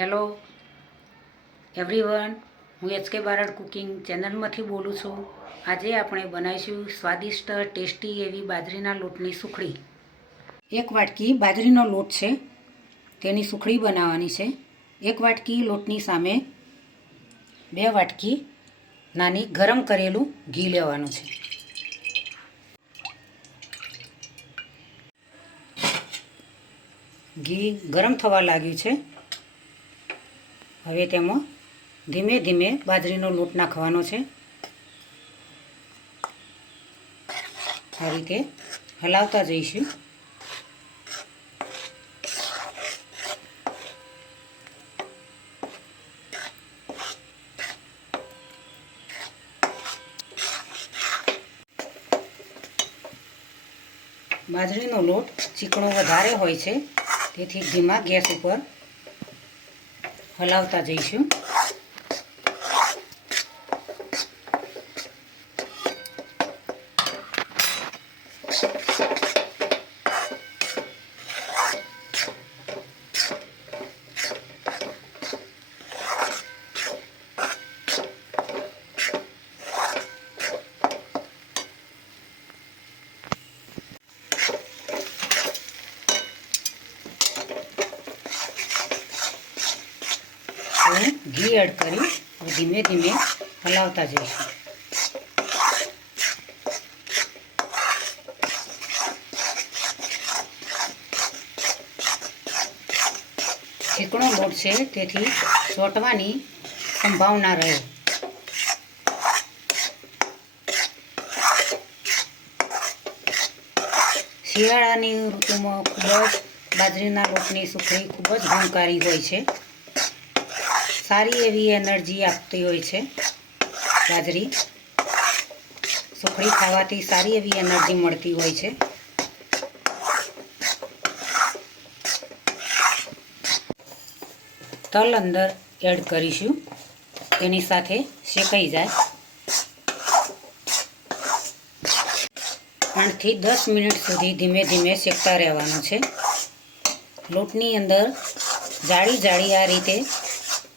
Hello everyone હું HK Barad cooking ચેનલમાંથી બોલું છું. આજે આપણે બનાવીશું સ્વાદિષ્ટ, ટેસ્ટી એવી બાજરીના લોટની સુખડી. એક વાટકી બાજરીનો લોટ છે. તેની સુખડી બનાવવાની છે. એક વાટકી લોટની સામે બે વાટકી નાની ગરમ કરેલું ઘી લેવાનું છે. ઘી ગરમ થવા લાગ્યું છે. હવે તેમાં ધીમે ધીમે બાજરીનો લોટ નાખવાનો છે. આ રીતે હલાવતા જઈશું. બાજરીનો લોટ ચીકણો વધારે હોય છે, તેથી ધીમા ગેસ ઉપર હલાવતા જઈશું હવે ઘી એડ કરી ધીમે ધીમે હલાવતા જઈશું. ચીકણો લોટ છે, તેથી ચોંટવાની સંભાવના રહે. શિયાળાની ઋતુમાં ખૂબ જ બાજરીના લોટની સુખડી ખૂબ જ ગુણકારી હોય છે. સારી એવી એનર્જી આપતી હોય છે બાજરી. સુખડી ખાવાથી સારી એવી એનર્જી મળતી હોય છે. તલ અંદર એડ કરીશું. તેની સાથે શેકાઈ જાય. આઠથી દસ મિનિટ સુધી ધીમે ધીમે શેકતા રહેવાનું છે. લોટની અંદર જાળી જાળી આ રીતે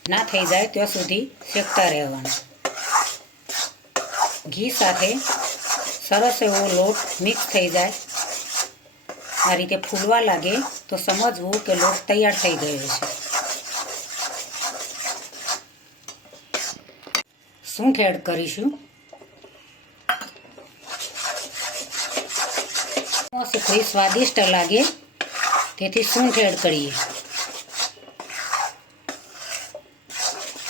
ના થઈ જાય ત્યાં સુધી શેકતા રહેવાનું. ઘી સાથે સરસ એવો લોટ મિક્સ થઈ જાય. આ રીતે ફૂલવા લાગે તો સમજવું કે લોટ તૈયાર થઈ ગયો છે. સૂંઠ એડ કરીશું? સુખડી સ્વાદિષ્ટ લાગે. તેથી સૂંઠ એડ કરીએ?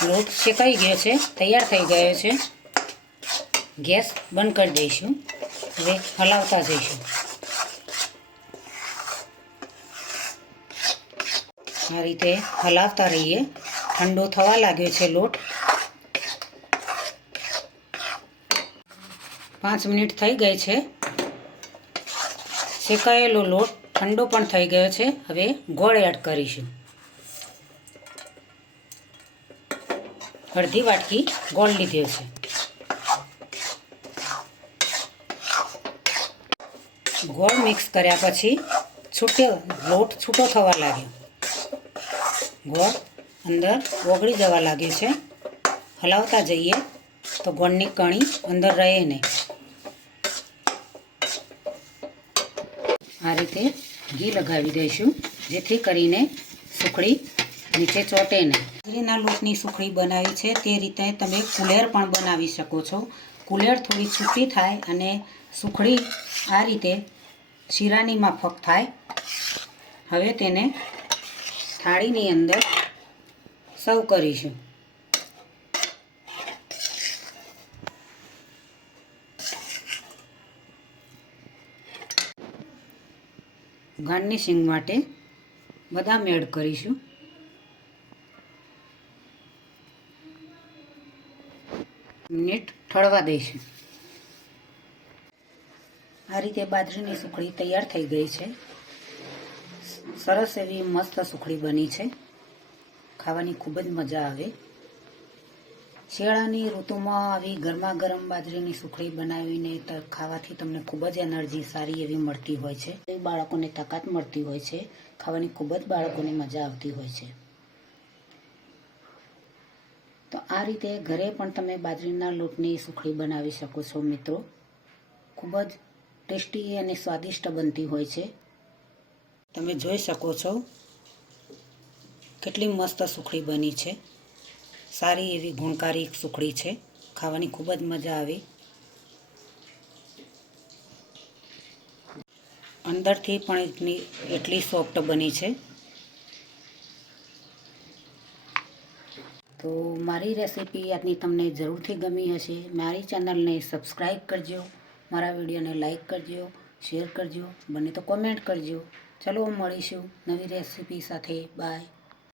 લોટ શેકાઈ ગયો છે, તૈયાર થઈ ગયો છે. ગેસ બંધ કરી દઈશું. હવે હલાવતા જઈશું. આ રીતે હલાવતા રહીએ. ઠંડો થવા લાગ્યો છે લોટ. પાંચ મિનિટ થઈ ગઈ છે. શેકાયેલો લોટ ઠંડો પણ થઈ ગયો છે. હવે ગોળ એડ કરીશું. અડધી વાટકી ગોળ લીધો છે ગોળ મિક્સ કર્યા પછી છૂટ્યો લોટ છૂટો થવા લાગ્યો. ગોળ અંદર ઓગળી જવા લાગ્યો છે. હલાવતા જઈએ તો ગોળની કણી અંદર રહે નહીં. આ રીતે ઘી લગાવી દઈશું, જેથી કરીને સુખડી નીચે ચોટે નહીં બાજરીના લોટની સુખડી બનાવી છે. તે રીતે તમે કુલેર પણ બનાવી શકો છો. કુલેર થોડી છૂટી થાય અને સુખડી આ રીતે શીરાની માફક થાય. હવે તેને થાળીની અંદર સર્વ કરીશું. ગાર્નિશિંગ માટે બદામ એડ કરીશું. મિનિટ ઠળવા દઈશું આ રીતે બાજરીની સુખડી તૈયાર થઈ ગઈ છે. સરસ એવી મસ્ત સુખડી બની છે. ખાવાની ખૂબ જ મજા આવે. શિયાળાની ઋતુમાં આવી ગરમા ગરમ બાજરીની સુખડી બનાવીને ખાવાથી તમને ખૂબ જ એનર્જી સારી એવી મળતી હોય છે. બાળકોને તાકાત મળતી હોય છે. ખાવાની ખૂબ જ બાળકોને મજા આવતી હોય છે તો આ રીતે ઘરે પણ તમે બાજરીના લોટની સુખડી બનાવી શકો છો, મિત્રો. ખૂબ જ ટેસ્ટી અને સ્વાદિષ્ટ બનતી હોય છે. તમે જોઈ શકો છો કેટલી મસ્ત સુખડી બની છે. સારી એવી ગુણકારી સુખડી છે. ખાવાની ખૂબ જ મજા આવી. અંદરથી પણ એટલી સોફ્ટ બની છે. તો મારી રેસીપી આજની તમને જરૂરથી ગમી હશે. મારી ચેનલને સબસ્ક્રાઈબ કરજો, મારા વિડીયોને લાઇક કરજો, શેર કરજો, બને તો કોમેન્ટ કરજો. ચલો મળીશું નવી રેસીપી સાથે. બાય.